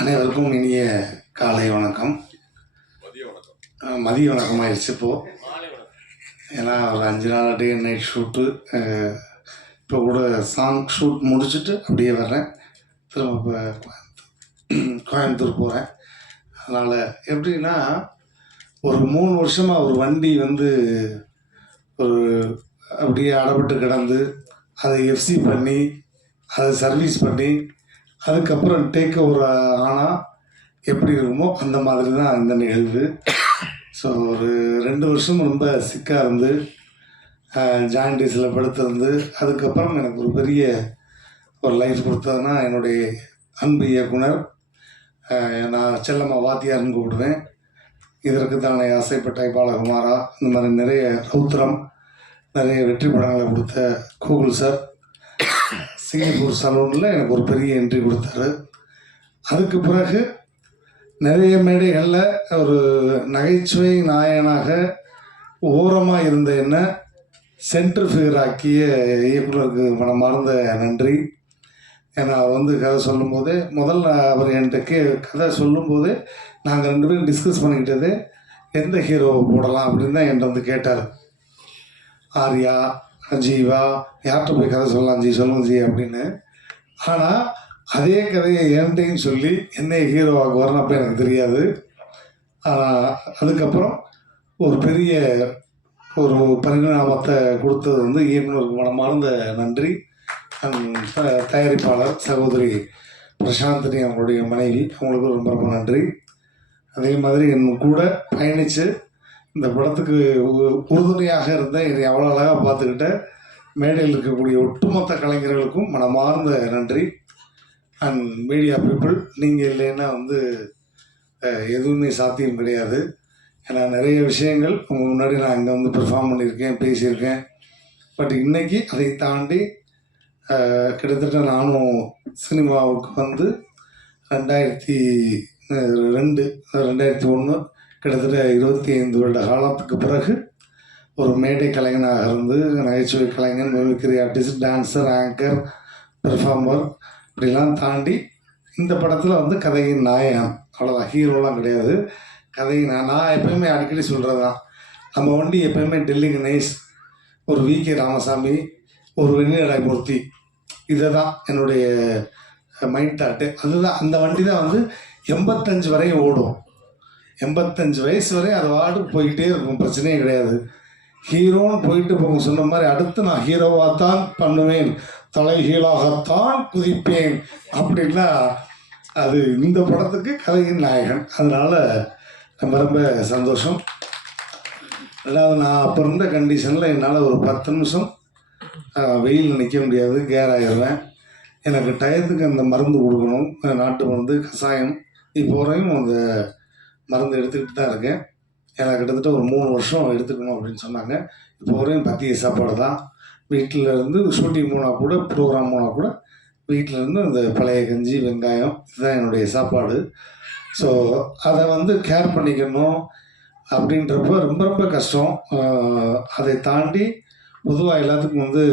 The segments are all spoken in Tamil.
அனைவருக்கும் இனிய காலை வணக்கம். மதிய வணக்கம் அஹ் ஆயிடுச்சு ஏன்னா ஒரு அஞ்சு நாள் டே நைட் ஷூட்டு இப்போ கூட சாங் ஷூட் முடிச்சுட்டு அப்படியே வர்றேன். திரும்ப இப்போ கோயம்புத்தூர் கோயம்புத்தூர் போகிறேன் அதனால் எப்படின்னா ஒரு மூணு வருஷமாக ஒரு வண்டி வந்து ஒரு அப்படியே அடப்பட்டு கிடந்து அதை எஃப்சி பண்ணி அதை சர்வீஸ் பண்ணி அதுக்கப்புறம் டேக் ஓவர் ஆனால் எப்படி இருக்குமோ அந்த மாதிரி தான் இந்த நிகழ்வு. ஸோ ஒரு ரெண்டு வருஷம் ரொம்ப சிக்காக இருந்து ஜாயின்டிஸில் படுத்திருந்து அதுக்கப்புறம் எனக்கு ஒரு பெரிய ஒரு லைஃப் கொடுத்ததுன்னா என்னுடைய அன்பு இயக்குனர் நான் செல்லம்மா வாத்தியார்னு கூப்பிடுவேன். இதற்கு தானே ஆசைப்பட்ட பாலகுமாரா. இந்த மாதிரி நிறைய ரௌத்ரம் நிறைய வெற்றி படங்களை கொடுத்த கூகுள் சார் சிங்கப்பூர் சலூனில் எனக்கு ஒரு பெரிய என்ட்ரி கொடுத்தாரு. அதுக்கு பிறகு நிறைய மேடைகளில் ஒரு நகைச்சுவை நாயனாக ஓரமாக இருந்த என்ன சென்ட்ரு ஃபிகர் ஆக்கிய இயக்குனருக்கு மனமார்ந்த நன்றி. ஏன்னா அவர் வந்து கதை சொல்லும்போது முதல்ல அவர் என்கிட்ட கே கதை சொல்லும்போது நாங்கள் ரெண்டு பேரும் டிஸ்கஸ் பண்ணிக்கிட்டது எந்த ஹீரோவை போடலாம் அப்படின்னு தான் என்கிட்ட வந்து கேட்டார். ஆர்யா ஜீவா யார்கிட்ட போய் கதை சொல்லலாம் ஜி சொல்லுங்க ஜி அப்படின்னு. ஆனால் அதே கதையை என்கிட்டையும் சொல்லி என்னை ஹீரோவாக வரணும் எனக்கு தெரியாது. ஆனால் அதுக்கப்புறம் ஒரு பெரிய ஒரு பரிணாமத்தை கொடுத்தது வந்து இயக்குநருக்கு மனமார்ந்த நன்றி. தயாரிப்பாளர் சகோதரி பிரசாந்தினி அவங்களுடைய மனைவி அவங்களுக்கு ரொம்ப ரொம்ப நன்றி. அதே மாதிரி என் கூட பயணித்து இந்த படத்துக்கு உறுதுணையாக இருந்த என்னை அவ்வளோ அழகாக பார்த்துக்கிட்ட மேடையில் இருக்கக்கூடிய ஒட்டுமொத்த கலைஞர்களுக்கும் மனமார்ந்த நன்றி. அண்ட் மீடியா பீப்புள் நீங்கள் இல்லைன்னா வந்து எதுவுமே சாத்தியம் கிடையாது. ஏன்னா நிறைய விஷயங்கள் உங்கள் முன்னாடி நான் இங்கே வந்து பெர்ஃபார்ம் பண்ணியிருக்கேன் பேசியிருக்கேன். பட் இன்னைக்கு அதை தாண்டி கிட்டத்தட்ட நானும் சினிமாவுக்கு வந்து ரெண்டாயிரத்தி ரெண்டு ரெண்டாயிரத்தி ஒன்று கிட்டத்தட்ட இருபத்தி ஐந்து வருட காலத்துக்கு பிறகு ஒரு மேடை கலைஞனாக இருந்து நகைச்சுவை கலைஞன் mimicry artist dancer anchor performer இப்படிலாம் தாண்டி இந்த படத்தில் வந்து கதையின் நாயகன். அவ்வளோதான் ஹீரோலாம் கிடையாது. கதையின் நான் நான் எப்பயுமே அடிக்கடி சொல்கிறது தான் நம்ம வண்டி எப்பயுமே டெல்லி கணேஷ் ஒரு வி. கே. ராமசாமி ஒரு வெண்ணிலடாய் மூர்த்தி இதை தான் என்னுடைய மைண்ட் தாட்டு அதுதான். அந்த வண்டி தான் வந்து எண்பத்தஞ்சு வரையும் ஓடும். எண்பத்தஞ்சு வயசு வரையும் அது வாடு போய்கிட்டே இருக்கும் பிரச்சனையே கிடையாது. ஹீரோன்னு போயிட்டு போங்க சொன்ன மாதிரி அடுத்து நான் ஹீரோவாக தான் பண்ணுவேன் தலைகீழாகத்தான் குதிப்பேன் அப்படின்னா அது இந்த படத்துக்கு கதையின் நாயகன். அதனால் ரொம்ப ரொம்ப சந்தோஷம். ரெண்டாவது நான் அப்போ இருந்த கண்டிஷனில் என்னால் ஒரு பத்து நிமிஷம் வெயில் நிற்க முடியாது கேர் ஆகிடுவேன் எனக்கு டயத்துக்கு அந்த மருந்து கொடுக்கணும் நாட்டு மருந்து கஷாயம் இப்போ வரையும் அந்த மருந்து எடுத்துக்கிட்டு தான் இருக்கேன். எனக்கு கிட்டத்தட்ட ஒரு மூணு வருஷம் எடுத்துக்கணும் அப்படின்னு சொன்னாங்க. இப்போ வரையும் பத்திய சாப்பாடு தான். வீட்டில் இருந்து ஷூட்டிங் போனால் கூட ப்ரோக்ராம் போனால் கூட வீட்டில் இருந்து இந்த பழைய கஞ்சி வெங்காயம் இதுதான் என்னுடைய சாப்பாடு. ஸோ அதை வந்து கேர் பண்ணிக்கணும் அப்படின்றப்ப ரொம்ப ரொம்ப கஷ்டம். அதை தாண்டி பொதுவாக எல்லாத்துக்கும் வந்து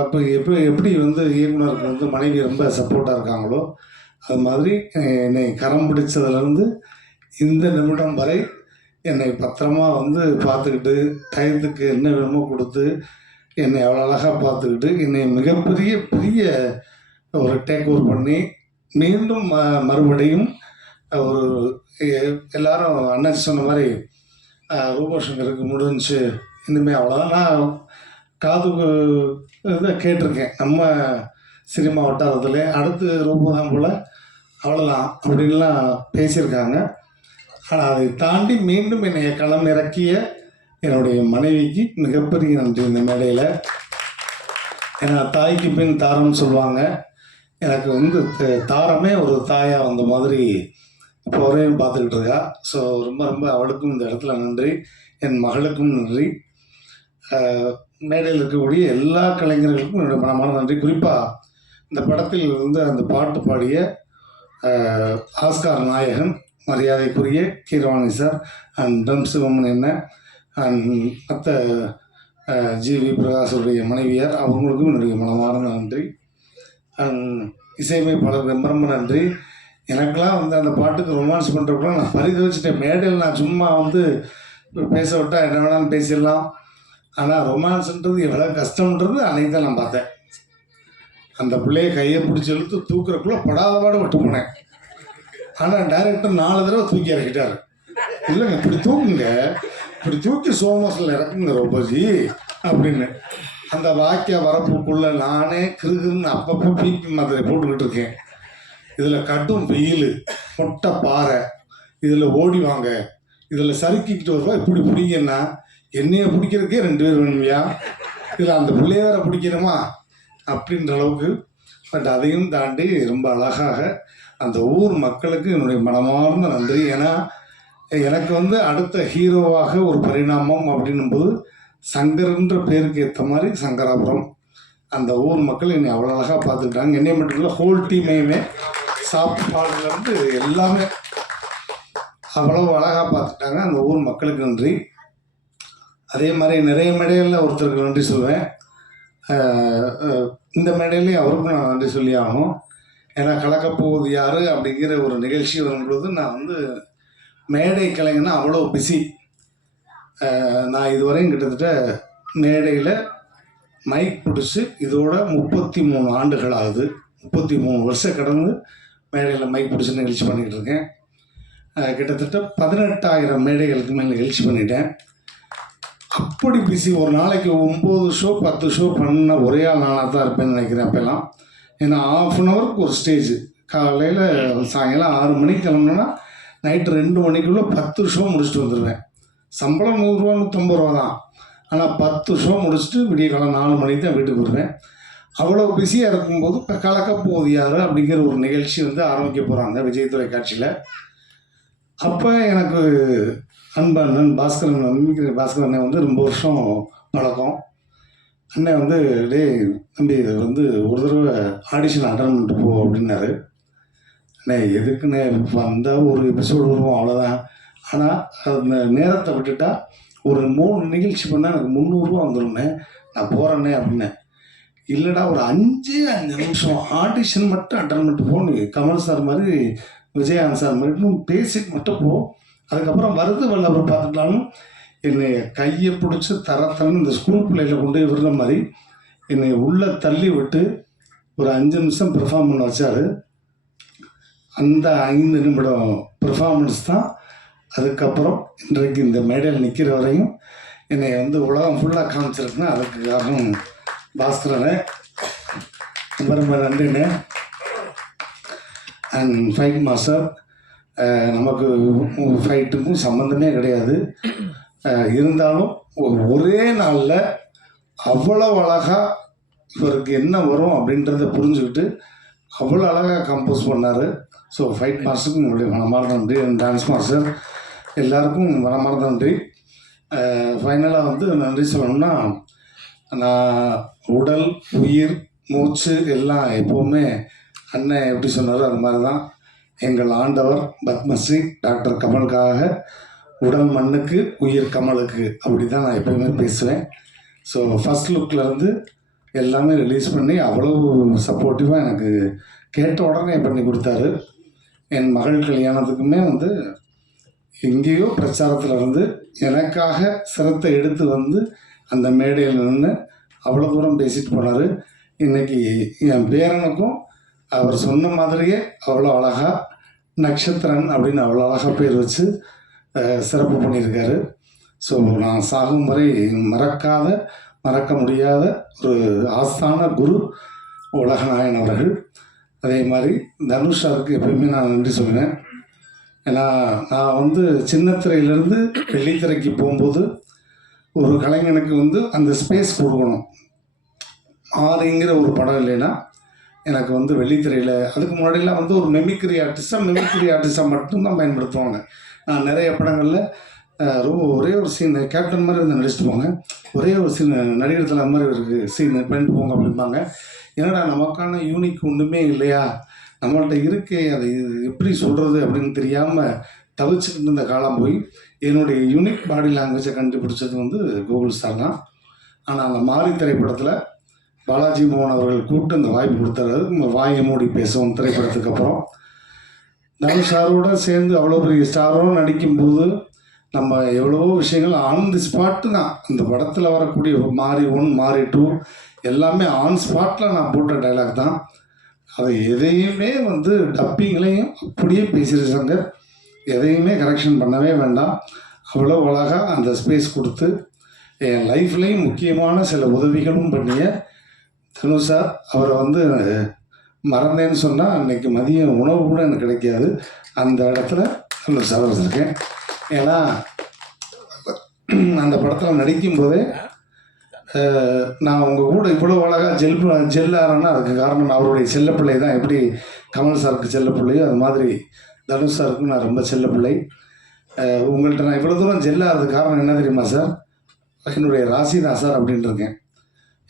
அப்போ எப்படி எப்படி வந்து இயக்குனருக்கு வந்து மனைவி ரொம்ப சப்போர்ட்டாக இருக்காங்களோ அது மாதிரி என்னை கரம் பிடிச்சதுலேருந்து இந்த நிமிடம் வரை என்னை பத்திரமா வந்து பார்த்துக்கிட்டு டயத்துக்கு என்ன வேணுமோ கொடுத்து என்னை அவ்வளோ அழகாக பார்த்துக்கிட்டு என்னை மிகப்பெரிய பெரிய ஒரு டேக் ஓவர் பண்ணி மீண்டும் ம- மறுபடியும் ஒரு எல்லாரும் அண்ணாச்சி சொன்ன மாதிரி ரூபசங்கருக்கு முடிஞ்சு இனிமேல் அவ்வளோதான் நான் காது இதை கேட்டிருக்கேன். நம்ம சினிமா வட்டாரத்தில். அடுத்து ரூபதான் போல். அவ்வளோதான் அப்படின்லாம் பேசியிருக்காங்க. ஆனால் அதை தாண்டி மீண்டும் என்னை களம் இறக்கிய என்னுடைய மனைவிக்கு மிகப்பெரிய நன்றி இந்த மேடையில். ஏன்னா தாய்க்கு பின் தாரம்னு சொல்லுவாங்க. எனக்கு வந்து தாரமே ஒரு தாயாக வந்த மாதிரி இப்போ வரையும் பார்த்துக்கிட்டு இருக்கா. ஸோ ரொம்ப ரொம்ப அவளுக்கும் இந்த இடத்துல நன்றி. என் மகளுக்கும் நன்றி. மேடையில் இருக்கக்கூடிய எல்லா கலைஞர்களுக்கும் என்னுடைய மனமான நன்றி. குறிப்பாக இந்த படத்தில் வந்து அந்த பாட்டு பாடிய ஆஸ்கார் நாயகன் மரியாதைக்குரிய Keeravani sir and drum Sivamani என்ன அண்ட் மற்ற ஜிவி பிரகாஷுடைய மனைவியார் அவங்களுக்கும் என்னுடைய மனமார்ந்த நன்றி. அண்ட் இசையமைப்பாளர் ரொம்ப ரொம்ப நன்றி. எனக்கெல்லாம் வந்து அந்த பாட்டுக்கு ரொமான்ஸ் பண்ணுறப்ப நான் பரிதவிச்சிட்டேன். மேடையில் நான் சும்மா வந்து பேச விட்டால் என்ன வேணாலும் பேசிடலாம். ஆனால் ரொமான்ஸ்ன்றது எவ்வளோ கஷ்டம்ன்றது அன்னைக்கு தான் நான் பார்த்தேன். அந்த பிள்ளைய கையை பிடிச்சி இழுத்து தூக்குறக்குள்ள படாத பாடு விட்டு போனேன் ஆனால் டைரக்டர் நாலு தடவை தூக்கி இறக்கிட்டாரு. இல்லைங்க இப்படி தூக்குங்க. இப்படி தூக்கி சோமஸில் இறக்குங்க ரொம்பஜி அப்படின்னு. அந்த வாக்கிய வரப்புக்குள்ள நானே கிருகுன்னு அப்பப்போ பிபி மாத்திரை போட்டுக்கிட்டு இருக்கேன். இதில் கட்டும் வெயில் மொட்டை பாறை இதில் ஓடி வாங்க இதில் சறுக்கிக்கிட்டு வருவா இப்படி பிடிங்கன்னா என்னைய பிடிக்கிறதுக்கே ரெண்டு பேர் வேணுமையா? இதில் அந்த பிள்ளைய வேற பிடிக்கணுமா? அப்படின்ற அளவுக்கு. பட் அதையும் தாண்டி ரொம்ப அழகாக அந்த ஊர் மக்களுக்கு என்னுடைய மனமார்ந்த நன்றி. ஏன்னா எனக்கு வந்து அடுத்த ஹீரோவாக ஒரு பரிணாமம் அப்படின்னும் போது சங்கர்ன்ற பேருக்கு ஏற்ற மாதிரி சங்கராபுரம். அந்த ஊர் மக்கள் என்னை அவ்வளோ அழகாக பார்த்துக்கிட்டாங்க. என்னை மட்டும் இல்லை ஹோல் டீமையுமே சாப்பாடுலேருந்து எல்லாமே அவ்வளோ அழகாக பார்த்துட்டாங்க அந்த ஊர் மக்களுக்கு நன்றி. அதே மாதிரி நிறைய மேடைகளில் ஒருத்தருக்கு நன்றி சொல்வேன். இந்த மேடையிலையும் அவருக்கும் நான் நன்றி சொல்லி ஆகணும் ஏன்னா கலக்கப்போவது யார் அப்படிங்கிற ஒரு நிகழ்ச்சி வரும்பொழுது நான் வந்து மேடை கலைஞனா அவ்வளோ பிஸி நான் இதுவரையும் கிட்டத்தட்ட மேடையில் மைக் பிடிச்சி இதோட முப்பத்தி மூணு ஆண்டுகள் ஆகுது முப்பத்தி மூணு வருஷம் கடந்து மேடையில் மைக் பிடிச்சி நிகழ்ச்சி பண்ணிக்கிட்டு இருக்கேன். கிட்டத்தட்ட பதினெட்டாயிரம் மேடைகளுக்கு மேல் நிகழ்ச்சி பண்ணிட்டேன். அப்படி பிஸி ஒரு நாளைக்கு ஒம்பது ஷோ பத்து ஷோ பண்ண ஒரே ஆள் நானாக தான் இருப்பேன்னு நினைக்கிறேன் அப்போல்லாம். ஏன்னா ஆஃப் அன் ஹவருக்கு ஒரு ஸ்டேஜ் காலையில் சாயங்காலம் ஆறு மணிக்கு கிளம்புனேன்னா நைட்டு ரெண்டு மணிக்குள்ளே பத்து ஷோ முடிச்சுட்டு வந்துடுவேன் சம்பளம் நூறுரூவா நூற்றம்பது ரூபா தான். ஆனால் பத்து ஷோ முடிச்சுட்டு விடிய காலம் நாலு மணிக்கு தான் வீட்டுக்கு வருவேன். அவ்வளோ பிஸியாக இருக்கும்போது இப்போ கலக்க போகுது யார் அப்படிங்கிற ஒரு நிகழ்ச்சி வந்து ஆரம்பிக்க போகிறாங்க விஜய் தொலைக்காட்சியில். அப்போ எனக்கு அன்பு அண்ணன் பாஸ்கரன் மிமிக்ரி பாஸ்கர் அண்ணன் வந்து ரொம்ப வருஷம் பழக்கம். அண்ணன் வந்து டேய் தம்பி இது வந்து ஒரு தடவை ஆடிஷன் அட்டன் பண்ணிட்டு போ அப்படின்னாரு. அண்ணே எதுக்குண்ணே வந்தால் ஒரு எபிசோடு வருவோம் அவ்வளோதான் ஆனால் அந்த நேரத்தை விட்டுட்டா ஒரு மூணு நிகழ்ச்சி பண்ணால் எனக்கு முந்நூறுரூவா வந்துடும்ண்ணே நான் போகிறேன்னே அப்படின்னேன். இல்லைடா ஒரு அஞ்சு அஞ்சு நிமிஷம் ஆடிஷன் மட்டும் அட்டன் பண்ணிட்டு போன்னு கமல் சார் மாதிரி விஜயகாந்த் சார் மாதிரி பேசிட்டு மட்டும் போ. அதுக்கப்புறம் வருது வரல அப்புறம் என்னை கையை பிடிச்சி தரத்தன்னு இந்த ஸ்கூல் பிள்ளைகளை கொண்டு போய் விடுற மாதிரி என்னை உள்ளே தள்ளி விட்டு ஒரு அஞ்சு நிமிஷம் பெர்ஃபார்ம் பண்ண வச்சாரு. அந்த ஐந்து நிமிடம் பெர்ஃபார்மன்ஸ் தான். அதுக்கப்புறம் இன்றைக்கு இந்த மேடையில் நிற்கிற வரையும் என்னை வந்து உலகம் ஃபுல்லாக காமிச்சிருக்குன்னா அதுக்கு காரணம் பாஸ்கரனே. ரொம்ப ரொம்ப நன்றிண்ணே. அண்ட் ஃபைட் மாஸ்டர் நமக்கு ஃபைட்டுக்கும் சம்மந்தமே கிடையாது. இருந்தாலும் ஒரே நாளில் அவ்வளோ அழகாக இவருக்கு என்ன வரும் அப்படின்றத புரிஞ்சுக்கிட்டு அவ்வளோ அழகாக கம்போஸ் பண்ணார். ஸோ ஃபைட் மாஸ்டருக்கும் உங்களுடைய மனமார்ந்த நன்றி. டான்ஸ் மாஸ்டர் எல்லாருக்கும் மனமார்ந்த நன்றி. ஃபைனலாக வந்து நன்றி சொல்லணும்னா நான் உடல் உயிர் மூச்சு எல்லாம் எப்போவுமே அண்ணன் எப்படி சொன்னாரோ அது மாதிரி தான் எங்கள் ஆண்டவர் பத்மஸ்ரீ டாக்டர் கமலுக்காக உடல் மண்ணுக்கு உயிர் கமலுக்கு அப்படி தான் நான் எப்பவுமே பேசுவேன். ஸோ ஃபஸ்ட் லுக்லேருந்து எல்லாமே ரிலீஸ் பண்ணி அவ்வளவு சப்போர்ட்டிவாக எனக்கு கேட்ட உடனே பண்ணி கொடுத்தாரு. என் மகள் கல்யாணத்துக்குமே வந்து எங்கேயோ பிரச்சாரத்தில் இருந்து எனக்காக சிரத்தை எடுத்து வந்து அந்த மேடையில் நின்று அவ்வளோ தூரம் பேசிட்டு போனார். இன்றைக்கி என் பேரனுக்கும் அவர் சொன்ன மாதிரியே அவ்வளோ அழகாக நட்சத்திரன் அப்படின்னு அவ்வளோ அழகாக பேர் வச்சு சிறப்பு பண்ணியிருக்காரு. ஸோ நான் சாகும் வரை மறக்காத மறக்க முடியாத ஒரு ஆஸ்தான குரு உலகநாயன் அவர்கள். அதே மாதிரி தனுஷ் அதுக்கு எப்பயுமே நான் நன்றி சொல்லுவேன். ஏன்னா நான் வந்து சின்னத்திரையிலேருந்து வெள்ளித்திரைக்கு போகும்போது ஒரு கலைஞனுக்கு வந்து அந்த ஸ்பேஸ் கொடுக்கணும். ஆறுங்கிற ஒரு படம் இல்லைன்னா எனக்கு வந்து வெள்ளித்திரையில் அதுக்கு முன்னாடிலாம் வந்து ஒரு மெமிக்ரி ஆர்டிஸ்டாக மெமிக்ரி ஆர்டிஸ்டாக மட்டும்தான் பயன்படுத்துவாங்க. நான் நிறைய படங்களில் ரொம்ப ஒரே ஒரு சீன் கேப்டன் மாதிரி வந்து நடிச்சுட்டு போங்க ஒரே ஒரு சீன் நடிகர் தலை மாதிரி இருக்குது சீன் பண்ணிட்டு போங்க அப்படிம்பாங்க. என்னடா நமக்கான யூனிக் ஒன்றுமே இல்லையா? நம்மள்கிட்ட இருக்கே அதை இது எப்படி சொல்கிறது அப்படின்னு தெரியாமல் தவிச்சுக்கிட்டு இருந்த காலம் போய் என்னுடைய யூனிக் பாடி லாங்குவேஜை கண்டுபிடிச்சது வந்து கூகுள் ஸ்டார் தான். ஆனால் அந்த மாரி திரைப்படத்தில் பாலாஜி மோகன் அவர்கள் கூப்பிட்டு இந்த வாய்ப்பு கொடுத்தாரு. நம்ம வாயை மூடி பேசுவோம் திரைப்படத்துக்கு அப்புறம். தனுஷ் சாரோட சேர்ந்து அவ்வளோ பெரிய ஸ்டாரோட நடிக்கும்போது நம்ம எவ்வளவோ விஷயங்கள் ஆன் தி ஸ்பாட்டு நான் அந்த படத்தில் வரக்கூடிய மாறி ஒன் மாறி டூ எல்லாமே ஆன் ஸ்பாட்டில் நான் போட்ட டைலாக் தான். அதை எதையுமே வந்து டப்பிங்லையும் அப்படியே பேசியிருக்காங்க எதையுமே கரெக்ஷன் பண்ணவே வேண்டாம். அவ்வளோ அழகாக அந்த ஸ்பேஸ் கொடுத்து என் லைஃப்லேயும் முக்கியமான சில உதவிகளும் பண்ணிய தனுஷ் சார் அவரை வந்து மறந்தேன்னு சொன்னால் அன்னைக்கு மதியம் உணவு கூட எனக்கு கிடைக்காது. அந்த இடத்துல தனுஷ் சார் ஏன்னா அந்த படத்தில் நடிக்கும்போதே நான் உங்கள் கூட இவ்வளோ அழகாக ஜெல் ஜெல்லாரன்னா அதுக்கு காரணம் நான் அவருடைய செல்லப்பிள்ளை தான். எப்படி கமல் சாருக்கு செல்லப்பிள்ளையோ அது மாதிரி தனுஷ் சாருக்கும் நான் ரொம்ப செல்லப்பிள்ளை. உங்கள்கிட்ட நான் இவ்வளோ தூரம் ஜெல்லாகிறதுக்கு காரணம் என்ன தெரியுமா சார்? என்னுடைய ராசி தான் சார் அப்படின்னு இருக்கேன்.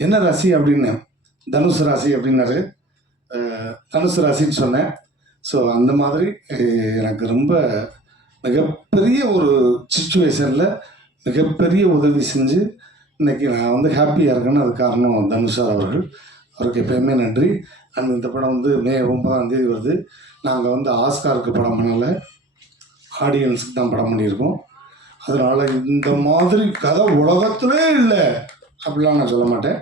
என்ன ராசி அப்படின்னு? தனுஷ் ராசி அப்படின்னாரு. தனுசு தனுஷ் ராசின்னு சொன்னேன். ஸோ அந்த மாதிரி எனக்கு ரொம்ப மிகப்பெரிய ஒரு சுச்சுவேஷனில் மிகப்பெரிய உதவி செஞ்சு இன்றைக்கி நான் வந்து ஹாப்பியாக இருக்கேன்னு அது காரணம் தனுஷா அவர்கள். அவருக்கு எப்பயுமே நன்றி. அண்ட் இந்த படம் வந்து மே ஒன்பதாம் தேதி வருது. நாங்கள் வந்து ஆஸ்காருக்கு படம் பண்ணலை. ஆடியன்ஸுக்கு தான் படம் பண்ணியிருக்கோம். அதனால் இந்த மாதிரி கதை உலகத்திலே இல்லை. அப்படிலாம் நான் சொல்ல மாட்டேன்.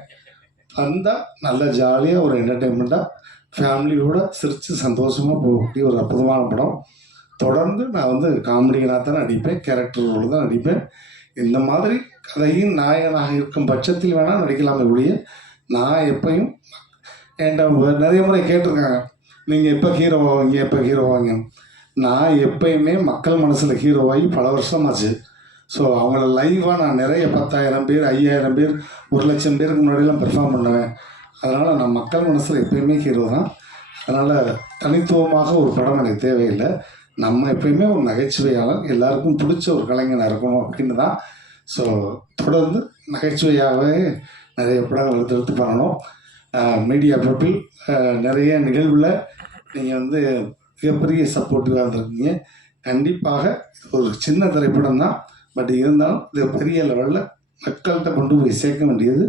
வந்தால் நல்ல ஜாலியாக ஒரு என்டர்டெயின்மெண்ட்டாக ஃபேமிலியோட சிரித்து சந்தோஷமாக போகக்கூடிய ஒரு அற்புதமான படம். தொடர்ந்து நான் வந்து காமெடியனாக தான் நடிப்பேன் கேரக்டர் ரோல் தான் நடிப்பேன். இந்த மாதிரி கதையின் நாயகனாக இருக்கும் பட்சத்தில் வேணால் நடிக்கலாமே ஒழிய நான் எப்பையும் என்கிட்ட நிறைய முறை கேட்டிருக்காங்க. நீங்கள் எப்போ ஹீரோ ஆவீங்க எப்போ ஹீரோ வாங்க நான் எப்பயுமே மக்கள் மனசில் ஹீரோவாகி பல வருஷமாச்சு. ஸோ அவங்கள லைவாக நான் நிறைய பத்தாயிரம் பேர் ஐயாயிரம் பேர் ஒரு லட்சம் பேருக்கு முன்னாடிலாம் பெர்ஃபார்ம் பண்ணுவேன். அதனால் நான் மக்கள் மனசில் எப்பயுமே ஹீரோ தான். அதனால் தனித்துவமாக ஒரு படம் எனக்கு தேவையில்லை. நம்ம எப்பயுமே ஒரு நகைச்சுவையாளர் எல்லாருக்கும் பிடிச்ச ஒரு கலைஞனாக இருக்கணும் அப்படின்னு தான். ஸோ தொடர்ந்து நகைச்சுவையாகவே நிறைய படங்கள் எடுத்து எடுத்து பண்ணணும். மீடியா பீப்புள் நிறைய நிகழ்வில் நீங்கள் வந்து மிகப்பெரிய சப்போர்ட்டிவாக இருந்திருக்கீங்க. கண்டிப்பாக ஒரு சின்ன திரைப்படம் தான். பட் இருந்தாலும் இது பெரிய லெவலில் மக்கள்கிட்ட கொண்டு போய் சேர்க்க வேண்டியது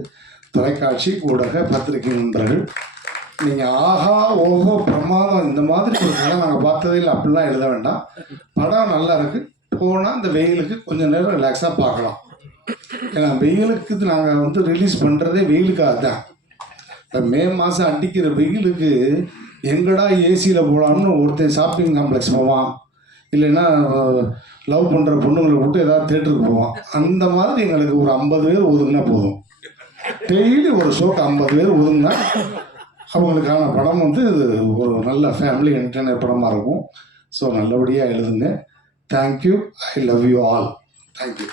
தொலைக்காட்சி ஊடக பத்திரிகை நண்பர்கள். நீங்கள் ஆஹா ஓஹோ பிரமாதம் இந்த மாதிரி ஒரு படம் நாங்கள் பார்த்ததே இல்லை. அப்படிலாம் எழுத வேண்டாம். படம் நல்லா இருக்கு. போனால் இந்த வெயிலுக்கு கொஞ்சம் நேரம் ரிலாக்ஸாக பார்க்கலாம். ஏன்னா வெயிலுக்கு நாங்கள் வந்து ரிலீஸ் பண்ணுறதே வெயிலுக்காக தான் மே மாதம் அடிக்கிற வெயிலுக்கு எங்கடா ஏசியில் போகலாம்னு ஒருத்தன் ஷாப்பிங் காம்ப்ளெக்ஸ் போவான். இல்லைன்னா லவ் பண்ணுற பொண்ணுங்களை விட்டு ஏதாவது தேட்டருக்கு போவோம் அந்த மாதிரி எங்களுக்கு ஒரு ஐம்பது பேர் ஒதுங்கினா போதும். டெய்லி ஒரு ஷோக்கு ஐம்பது பேர் ஒதுங்கினா அவங்களுக்கான படம் வந்து ஒரு நல்ல ஃபேமிலி என்டர்டைனர் படமாக இருக்கும். ஸோ நல்லபடியாக எழுதுங்க. Thank you I love you all thank you